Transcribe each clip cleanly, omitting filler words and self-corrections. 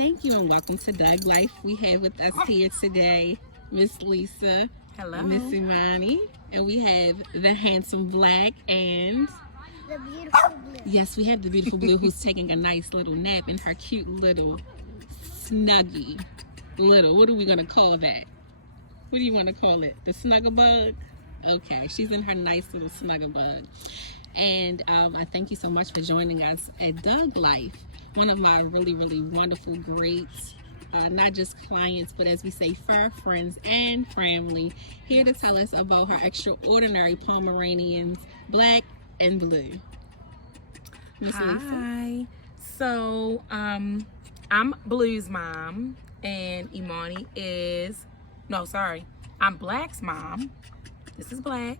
Thank you and welcome to DugLyffe. We have with us here today Miss Lisa, Hello. Miss Emani, and we have the handsome Black and the beautiful Blue. Yes, we have the beautiful Blue who's taking a nice little nap in her cute little snuggie. What are we gonna call that? What do you want to call it? The Snugglebug? Okay, she's in her nice little Snugglebug. And I thank you so much for joining us at DugLyffe, one of my really, really wonderful, great, not just clients, but as we say, fur friends and family, here to tell us about her extraordinary Pomeranians, Black and Blue. Miss Lisa. Hi. So, I'm Blue's mom, and Emani is, I'm Black's mom. This is Black,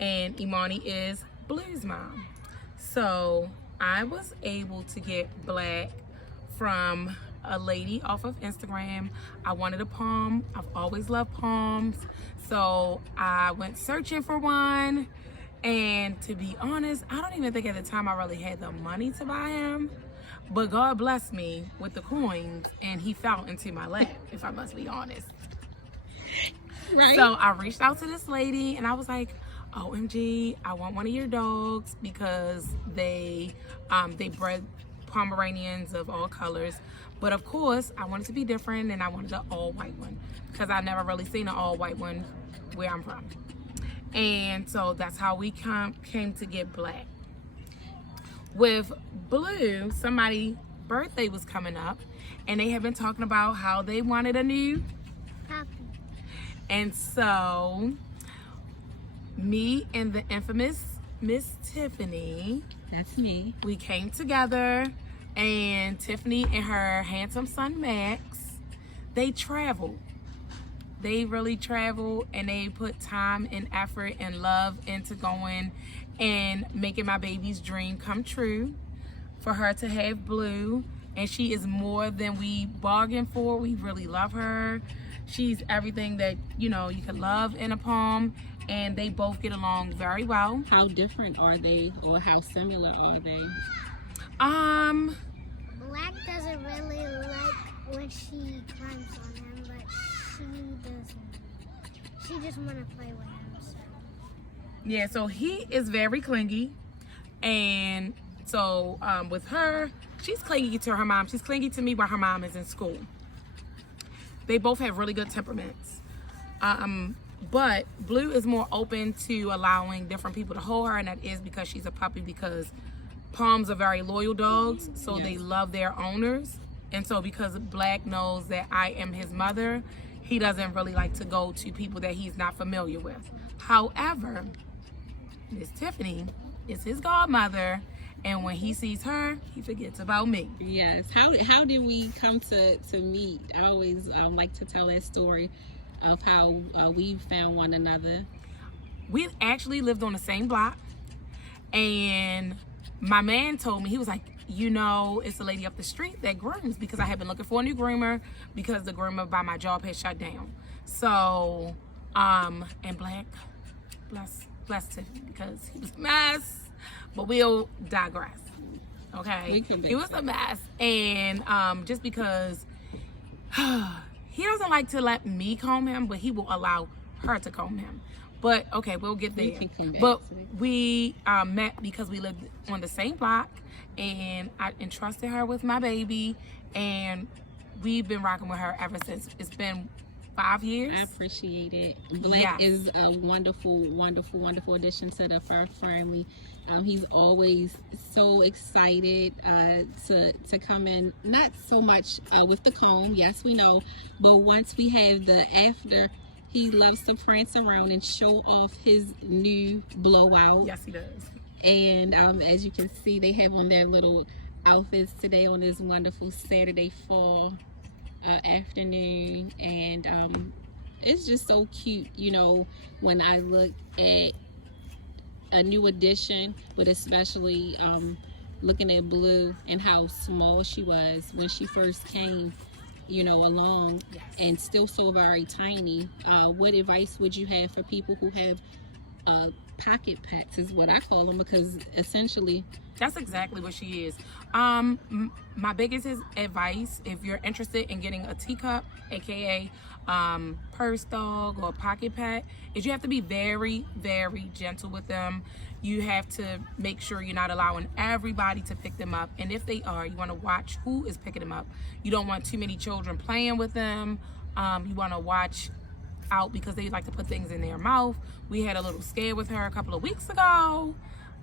and Emani is Blue's mom. So I was able to get Black from a lady off of Instagram. I wanted a palm. I've always loved palms. So I went searching for one. And to be honest, I don't even think at the time I really had the money to buy him. But God blessed me with the coins and he fell into my lap, if I must be honest. Right. So I reached out to this lady and I was like, OMG, I want one of your dogs because they bred Pomeranians of all colors. But of course, I wanted to be different and I wanted an all-white one because I never really seen an all-white one where I'm from. And so that's how we came to get Black. With Blue, somebody's birthday was coming up and they had been talking about how they wanted a new Happy. And so me and the infamous Miss Tiffany, That's me. we came together, and Tiffany and her handsome son Max, they traveled. They really traveled and they put time and effort and love into going and making my baby's dream come true for her to have Blue. And she is more than we bargained for. We really love her. She's everything that, you could love in a palm, and they both get along very well. How different are they, or how similar are they? Black doesn't really like when she climbs on him, but she doesn't. She just want to play with him. So. Yeah, so he is very clingy, and so with her, she's clingy to her mom. She's clingy to me while her mom is in school. They both have really good temperaments. But Blue is more open to allowing different people to hold her, and that is because she's a puppy, because Poms are very loyal dogs, so they love their owners. And so because Black knows that I am his mother, he doesn't really like to go to people that he's not familiar with. However, Miss Tiffany is his godmother, and when he sees her, he forgets about me. Yes. How did we come to meet? I always like to tell that story of how we found one another. We actually lived on the same block, and my man told me, he was like, it's the lady up the street that grooms, because I had been looking for a new groomer because the groomer by my job had shut down. So, and Black, bless Tiffany, because he was a mess, but we'll digress. Okay, it was a mess, and just because he doesn't like to let me comb him, but he will allow her to comb him. But okay, we'll get there. But we met because we lived on the same block, and I entrusted her with my baby, and we've been rocking with her ever since. It's been 5 years. I appreciate it. Black is a wonderful, wonderful, wonderful addition to the fur family. He's always so excited to come in, not so much with the comb, yes we know, but once we have the after, he loves to prance around and show off his new blowout. Yes, he does. And as you can see, they have on their little outfits today on this wonderful Saturday fall afternoon, and it's just so cute, when I look at a new addition, but especially looking at Blue and how small she was when she first came along. Yes. And still so very tiny. What advice would you have for people who have pocket pets, is what I call them, because essentially that's exactly what she is. My biggest advice, if you're interested in getting a teacup, aka purse dog or pocket pet, is you have to be very, very gentle with them. You have to make sure you're not allowing everybody to pick them up, and if they are, you want to watch who is picking them up. You don't want too many children playing with them. You want to watch out because they like to put things in their mouth. We had a little scare with her a couple of weeks ago.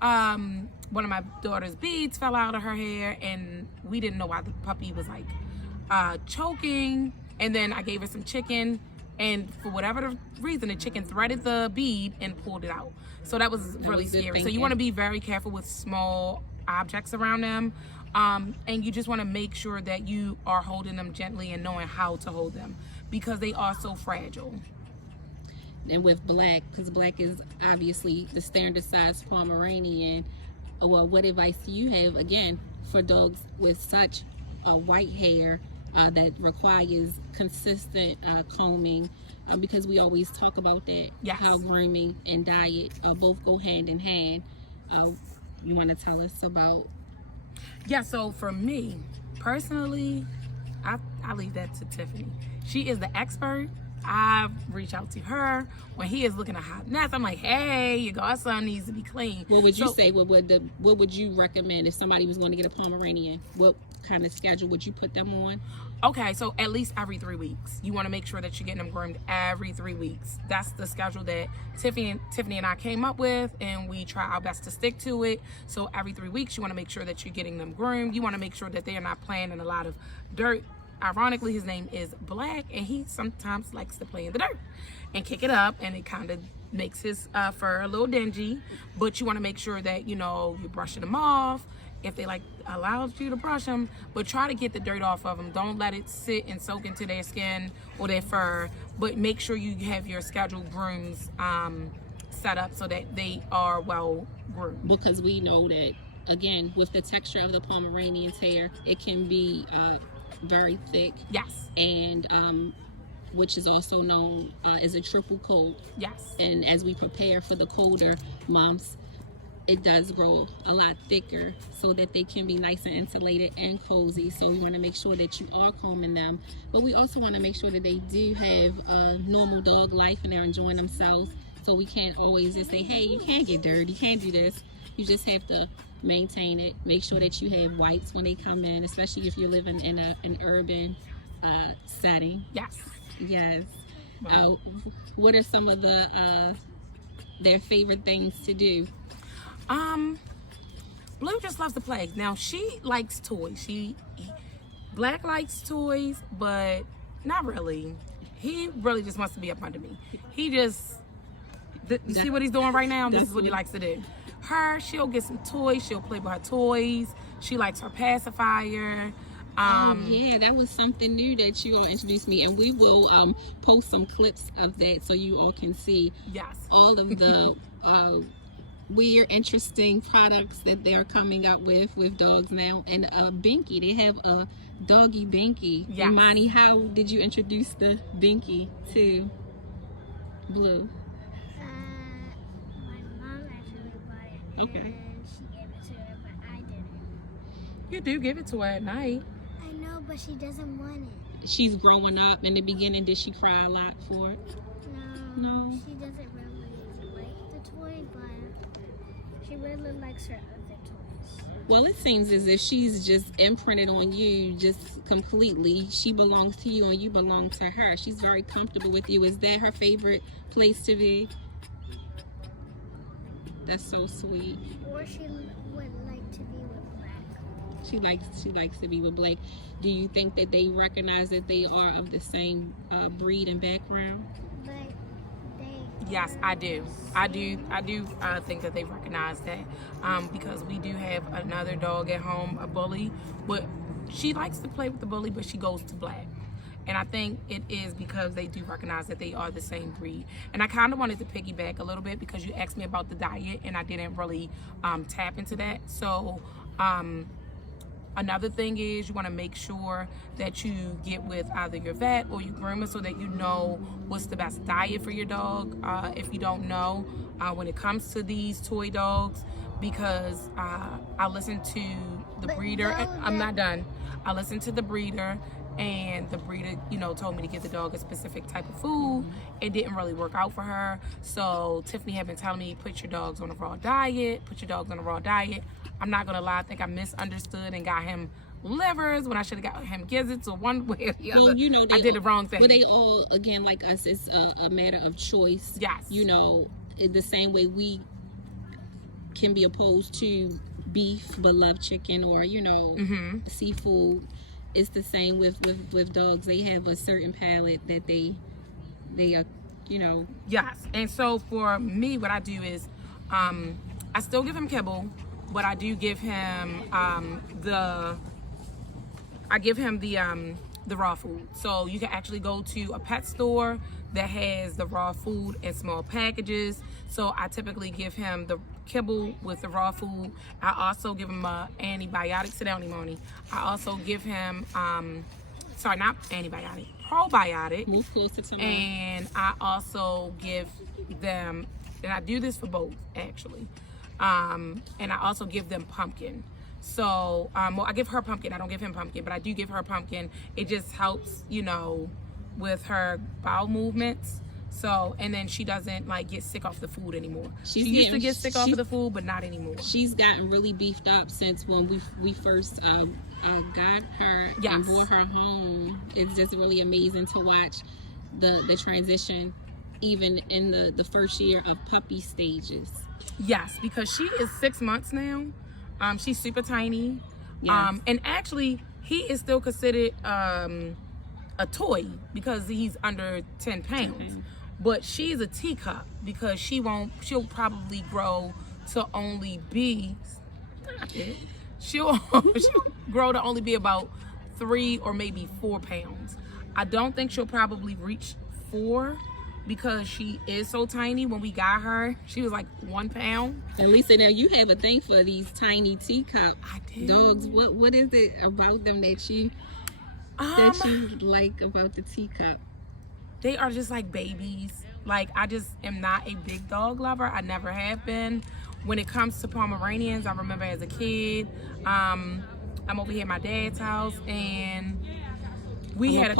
One of my daughter's beads fell out of her hair, and we didn't know why the puppy was like choking. And then I gave her some chicken, and for whatever the reason, the chicken threaded the bead and pulled it out. So that was really scary. So you want to be very careful with small objects around them. And you just want to make sure that you are holding them gently and knowing how to hold them, because they are so fragile. And with Blac, because Blac is obviously the standard size Pomeranian, well, what advice do you have, again, for dogs with such white hair that requires consistent combing? Because we always talk about that, yes, how grooming and diet both go hand in hand. You want to tell us about? Yeah, so for me, personally, I leave that to Tiffany. She is the expert. I reach out to her when he is looking a hot mess. I'm like, hey, your godson needs to be clean. What would you say? What would you recommend if somebody was going to get a Pomeranian? What kind of schedule would you put them on? Okay, so at least every 3 weeks. You want to make sure that you're getting them groomed every 3 weeks. That's the schedule that Tiffany and I came up with, and we try our best to stick to it. So every 3 weeks, you want to make sure that you're getting them groomed. You want to make sure that they are not playing in a lot of dirt. Ironically, his name is Blac, and he sometimes likes to play in the dirt and kick it up, and it kind of makes his fur a little dingy. But you want to make sure that, you know, you're brushing them off if they allows you to brush them, but try to get the dirt off of them. Don't let it sit and soak into their skin or their fur, but make sure you have your scheduled grooms set up so that they are well groomed. Because we know that, again, with the texture of the Pomeranian's hair, it can be very thick. Yes. And which is also known as a triple coat. Yes. And as we prepare for the colder months, it does grow a lot thicker so that they can be nice and insulated and cozy. So we want to make sure that you are combing them, but we also want to make sure that they do have a normal dog life and they're enjoying themselves. So we can't always just say, hey, you can't get dirty, you can't do this. You just have to maintain it. Make sure that you have wipes when they come in, especially if you're living in an urban setting. Yes. Yes. Wow. What are some of their favorite things to do? Blue just loves to play. Now she likes toys. Blac likes toys, but not really. He really just wants to be up under me. He just, you see what he's doing right now? This is what he likes to do. She'll get some toys. She'll play with her toys. She likes her pacifier. Oh yeah, that was something new that you all introduced me, and we will post some clips of that so you all can see. Yes. All of the weird, interesting products that they're coming up with dogs now. And Binky, they have a doggy Binky. Yes. Emani, how did you introduce the Binky to Blue? My mom actually bought it. Okay. And she gave it to her, but I didn't. You do give it to her at night. I know, but she doesn't want it. She's growing up. In the beginning, did she cry a lot for it? No. No. She doesn't really like the toy, but she really likes her other toys. Well, it seems as if she's just imprinted on you just completely. She belongs to you and you belong to her. She's very comfortable with you. Is that her favorite place to be? That's so sweet. Or she would like to be with Blac. She likes to be with Blac. Do you think that they recognize that they are of the same breed and background? But Yes, I do. I do think that they recognize that because we do have another dog at home, a bully, but she likes to play with the bully, but she goes to Blac. And I think it is because they do recognize that they are the same breed. And I kind of wanted to piggyback a little bit because you asked me about the diet and I didn't really tap into that. So another thing is you want to make sure that you get with either your vet or your groomer so that you know what's the best diet for your dog. If you don't know, when it comes to these toy dogs, because I listened to the But breeder. no, I'm not done. I listened to the breeder, and the breeder, you know, told me to give the dog a specific type of food. It didn't really work out for her. So Tiffany had been telling me, put your dogs on a raw diet. Put your dogs on a raw diet. I'm not gonna lie, I think I misunderstood and got him livers when I should have got him gizzards or one way or the other. Well, you know, I did the wrong thing. But they all, again, like us, it's a matter of choice. Yes. You know, in the same way we can be opposed to beef but love chicken, or, you know, seafood. It's the same with dogs. They have a certain palate that they are, you know. Yes. And so for me, what I do is I still give him kibble, but I do give him the raw food. So you can actually go to a pet store that has the raw food in small packages. So I typically give him the kibble with the raw food. I also give him a antibiotic. Sit down, Emani. I also give him sorry, not antibiotic, probiotic. Move closer to me. And I also give them, and I do this for both actually, and I also give them pumpkin. So well, I give her pumpkin, I don't give him pumpkin, but I do give her pumpkin. It just helps, you know, with her bowel movements. So, and then she doesn't like get sick off the food anymore. She used to get sick off of the food, but not anymore. She's gotten really beefed up since when we first got her and brought her home. It's just really amazing to watch the transition, even in the first year of puppy stages. Yes, because she is 6 months now. She's super tiny. Yes. And actually, he is still considered a toy because he's under 10 pounds. But she's a teacup because she'll probably grow to only be, she'll grow to only be about 3 or maybe 4 pounds. I don't think she'll probably reach 4 because she is so tiny. When we got her, she was like 1 pound. At least now you have a thing for these tiny teacup dogs. do. What is it about them that you like about the teacup? They are just like babies. Like, I just am not a big dog lover. I never have been. When it comes to Pomeranians, I remember as a kid, I'm over here at my dad's house, and we had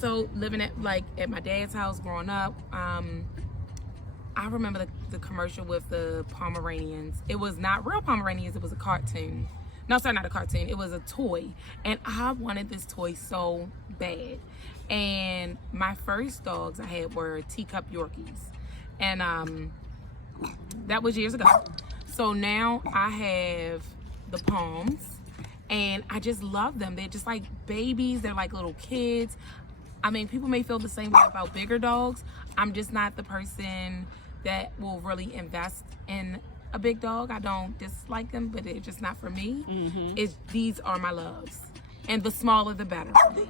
so living at my dad's house growing up, I remember the commercial with the Pomeranians. It was not real Pomeranians, it was a cartoon. No, sorry, not a cartoon. It was a toy. And I wanted this toy so bad. And my first dogs I had were Teacup Yorkies. And that was years ago. So now I have the Poms. And I just love them. They're just like babies. They're like little kids. I mean, people may feel the same way about bigger dogs. I'm just not the person that will really invest in a big dog. I don't dislike them, but they're just not for me. These are my loves, and the smaller the better for me.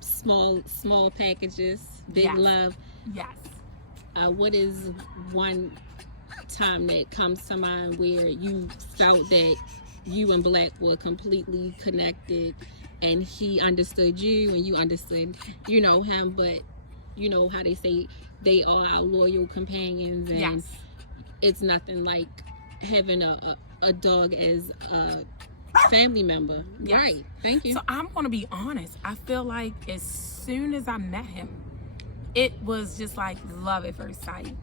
Small packages, big love. Yes. What is one time that comes to mind where you felt that you and Blac were completely connected, and he understood you and you understood, you know, him, but you know how they say they are our loyal companions, and it's nothing like having a dog as a family member. Right. Thank you. So I'm gonna be honest, I feel like as soon as I met him, it was just like love at first sight.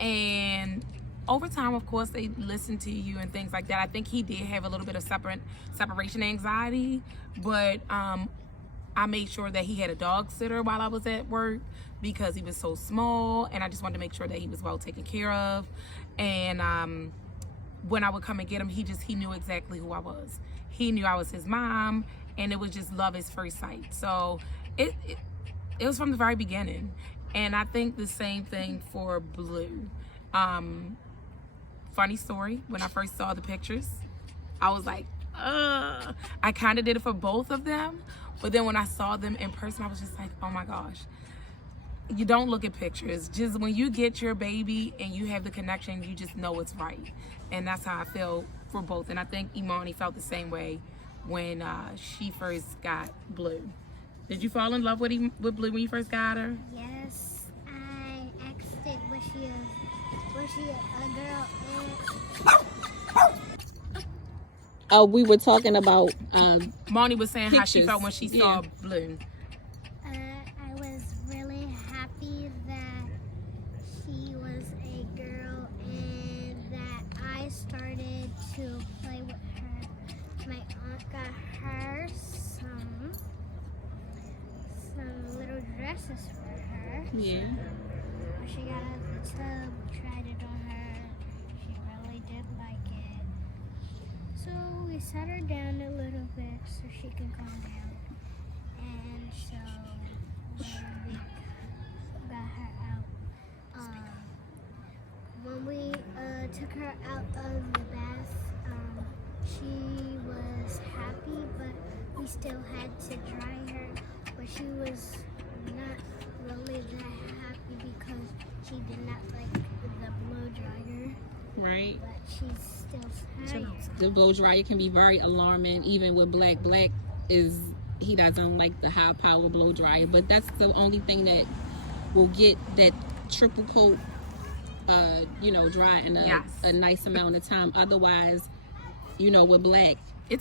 And over time, of course, they listen to you and things like that. I think he did have a little bit of separation anxiety, but I made sure that he had a dog sitter while I was at work because he was so small, and I just wanted to make sure that he was well taken care of. And when I would come and get him, he knew exactly who I was. He knew I was his mom, and it was just love at first sight. So it was from the very beginning. And I think the same thing for Blue. Funny story, when I first saw the pictures, I was like, I kind of did it for both of them, but then when I saw them in person, I was just like, oh my gosh. You don't look at pictures. Just when you get your baby and you have the connection, you just know it's right. And that's how I feel for both. And I think Emani felt the same way when she first got Blue. Did you fall in love with Blue when you first got her? Yes, I asked it was she a girl We were talking about Moni was saying how she pictures. felt when she saw Blue. I was really happy that she was a girl and that I started to play with her. My aunt got her some little dresses for her. Yeah. When she got out of the tub, we tried it on her. She really did like it. So we sat her down a little bit so she can calm down. And so when we got her out, when we took her out of the bath, she was happy, but we still had to dry her. But she was not really that happy because she did not like the blow dryer. Right. But she's still tired. The blow dryer can be very alarming, even with Blac. Blac he doesn't like the high power blow dryer, but that's the only thing that will get that triple coat dry in a nice amount of time. Otherwise, with Blac, It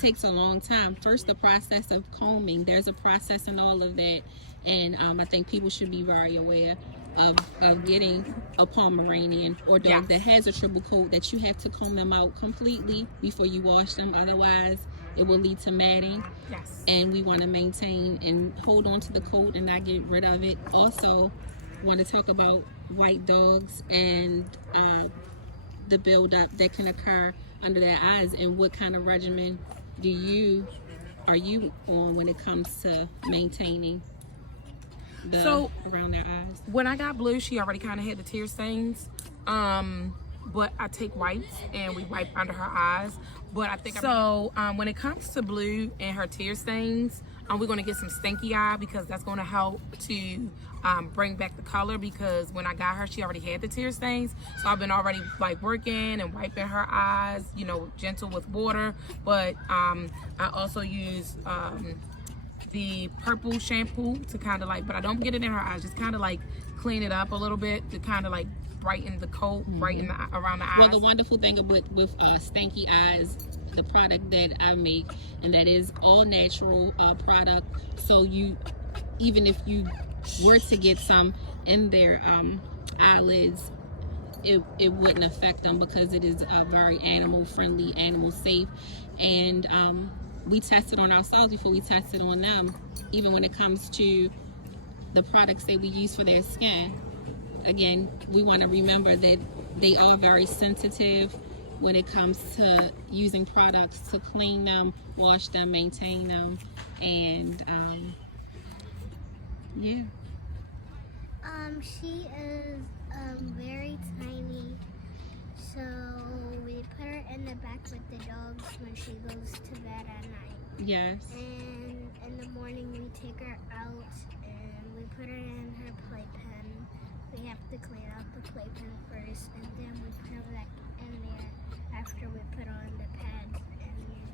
takes a long time. First, the process of combing, there's a process in all of that, and I think people should be very aware of getting a Pomeranian or dog that has a triple coat, that you have to comb them out completely before you wash them. Otherwise, it will lead to matting. Yes. And we want to maintain and hold on to the coat and not get rid of it. Also, want to talk about white dogs and the buildup that can occur under their eyes, and what kind of regimen are you on when it comes to maintaining around their eyes? When I got Blue, she already kind of had the tear stains. But I take wipes and we wipe under her eyes. But I think when it comes to Blue and her tear stains, we're going to get some Stinky Eye, because that's going to help to bring back the color, because when I got her, she already had the tear stains. So I've been already working and wiping her eyes, gentle with water. But I also use the purple shampoo to kind of but I don't get it in her eyes, just kind of clean it up a little bit to kind of brighten the coat, brighten around the eyes. Well, the wonderful thing with Stinky Eyes, the product that I make, and that is all natural product. So even if you were to get some in their eyelids, it wouldn't affect them, because it is very animal friendly, animal safe. And we tested on ourselves before we tested on them, even when it comes to the products that we use for their skin. Again, we want to remember that they are very sensitive when it comes to using products to clean them, wash them, maintain them, and she is very tiny, so we put her in the back with the dogs when she goes to bed at night. Yes. And in the morning we take her out and we put her in her playpen. We have to clean out the playpen first, and then we put her back in there after we put on the pads in there,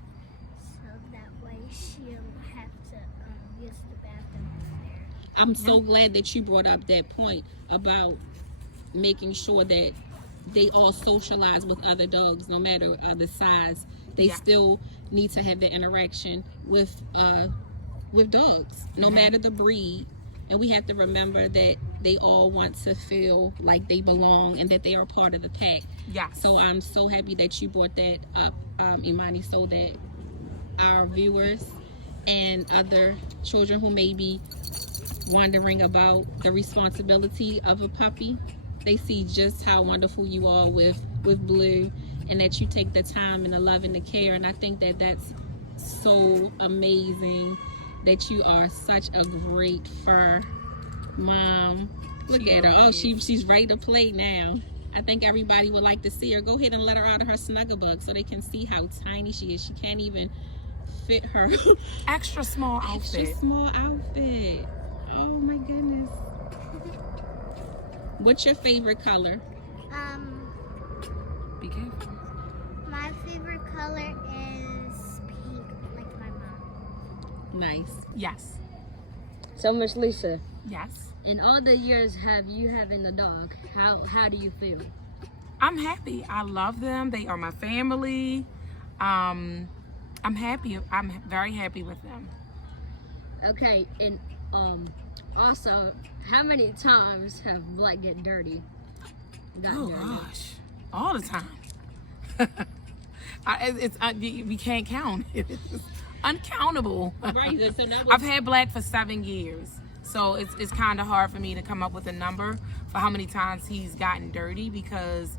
so that way she don't have to use the bathroom in there. I'm so glad that you brought up that point about making sure that they all socialize with other dogs, no matter the size. They still need to have the interaction with dogs, no matter the breed. And we have to remember that they all want to feel like they belong and that they are part of the pack. Yeah. So I'm so happy that you brought that up, Emani, so that our viewers and other children who may be wondering about the responsibility of a puppy, they see just how wonderful you are with Blue, and that you take the time and the love and the care. And I think that that's so amazing, that you are such a great fur mom. Look at her. Oh, she's ready to play now. I think everybody would like to see her. Go ahead and let her out of her Snugglebug so they can see how tiny she is. She can't even fit her extra small outfit. Extra small outfit. Oh my goodness. What's your favorite color? Be careful. My favorite color is pink, like my mom. Nice. Yes. So, Miss Lisa, Yes. in all the years you having a dog, how do you feel? I'm happy. I love them. They are my family. I'm happy. I'm very happy with them. Okay, and also, how many times have Black get dirty? Oh gosh, all the time. We can't count. It's uncountable. Right. So now I've had Black for 7 years, so it's kind of hard for me to come up with a number for how many times he's gotten dirty, because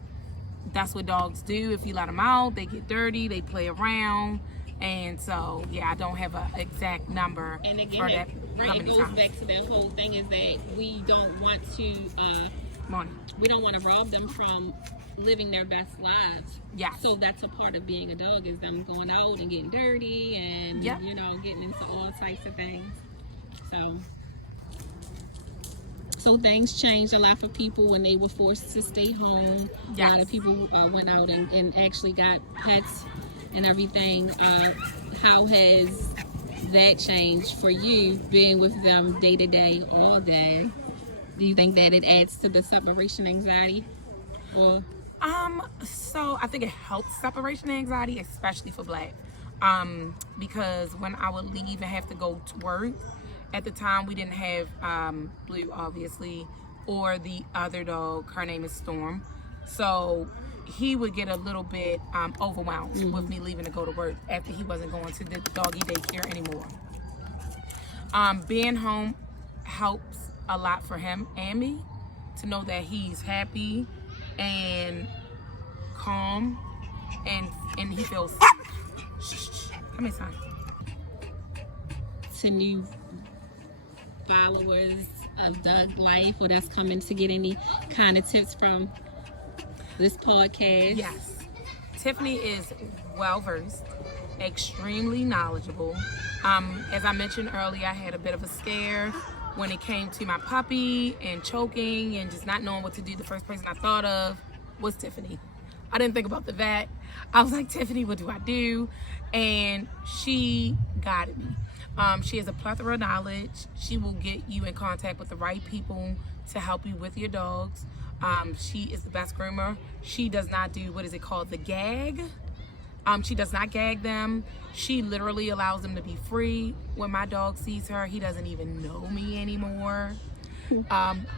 that's what dogs do. If you let them out, they get dirty, they play around, and so yeah, I don't have an exact number and again, for that. How it many goes times? back to that whole thing is that we don't want to Money. we don't want to rob them from living their best lives. Yeah. So that's a part of being a dog, is them going out and getting dirty and Yep. you know, getting into all types of things. So things changed a lot for people when they were forced to stay home. Yes. A lot of people went out and actually got pets and everything. How has that changed for you, being with them day to day, all day? Do you think that it adds to the separation anxiety? Or So I think it helps separation anxiety, especially for Black. Because when I would leave and have to go to work, at the time we didn't have Blue, obviously, or the other dog. Her name is Storm. So he would get a little bit overwhelmed with me leaving to go to work after he wasn't going to the doggy daycare anymore. Being home helps a lot for him and me, to know that he's happy and calm, and he feels come here, son. to new followers of DugLyffe, or that's coming to get any kind of tips from this podcast? Yes, Tiffany is well versed, extremely knowledgeable. As I mentioned earlier, I had a bit of a scare when it came to my puppy and choking and just not knowing what to do. The first person I thought of was Tiffany. I didn't think about the vet. I was like, Tiffany, what do I do? And she guided me. She has a plethora of knowledge. She will get you in contact with the right people to help you with your dogs. She is the best groomer. She does not do, what is it called, the gag? She does not gag them. She literally allows them to be free. When my dog sees her, he doesn't even know me anymore.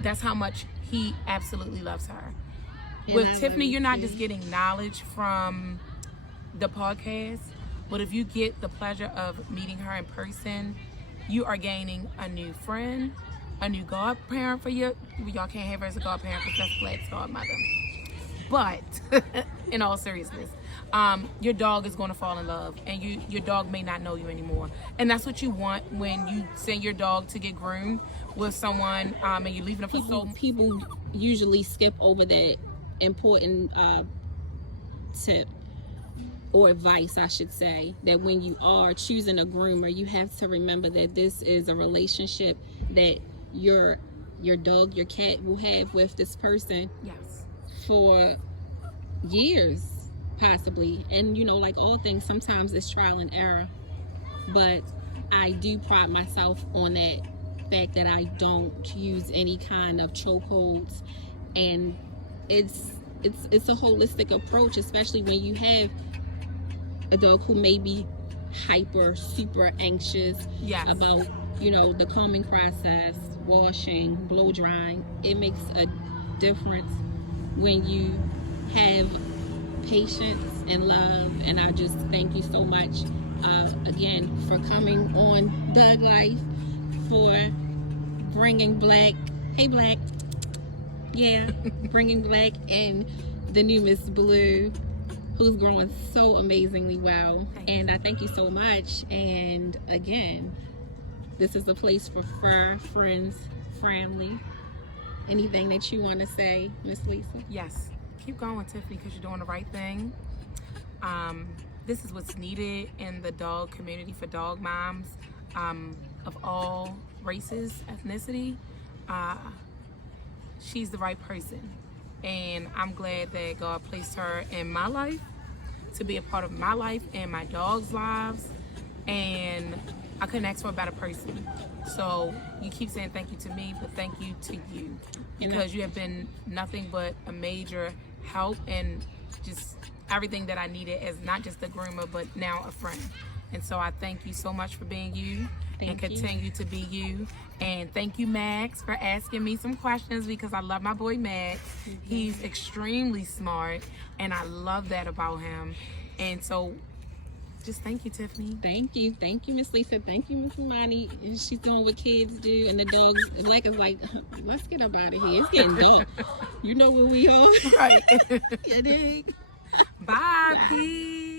That's how much he absolutely loves her. With Tiffany, you're not just getting knowledge from the podcast, but if you get the pleasure of meeting her in person, you are gaining a new friend, a new godparent for you. Y'all can't have her as a godparent because that's Black's godmother. But in all seriousness, your dog is going to fall in love, and your dog may not know you anymore. And that's what you want when you send your dog to get groomed with someone, and you're leaving them for so. People usually skip over that important tip, or advice, I should say, that when you are choosing a groomer, you have to remember that this is a relationship that your dog, your cat will have with this person. Yes. For years, possibly. And you know, like all things, sometimes it's trial and error, but I do pride myself on that fact that I don't use any kind of chokeholds, and it's a holistic approach, especially when you have a dog who may be super anxious Yes. about, you know, the combing process, washing, blow drying. It makes a difference when you have patience and love. And I just thank you so much again for coming on DugLyffe, for bringing Blac. Hey Blac. Yeah, bringing Blac and the new Miss Blue, who's growing so amazingly well. And I thank you so much. And again, this is a place for fur, friends, family. Anything that you want to say, Miss Lisa? Yes. Keep going, Tiffany, because you're doing the right thing. This is what's needed in the dog community for dog moms of all races, ethnicity. She's the right person, and I'm glad that God placed her in my life to be a part of my life and my dog's lives, and I couldn't ask for a better person. So you keep saying thank you to me, but thank you to you, because you have been nothing but a major help, and just everything that I needed as not just a groomer, but now a friend. And so I thank you so much for being you and continue to be you. And thank you, Max, for asking me some questions, because I love my boy Max. He's extremely smart, and I love that about him. And so just thank you, Tiffany. Thank you, Miss Lisa. Thank you, Miss Emani. She's doing what kids do, and the dogs. Blac is like, let's get up out of here. It's getting dark. You know where we are, Right. You dig? Bye, peace.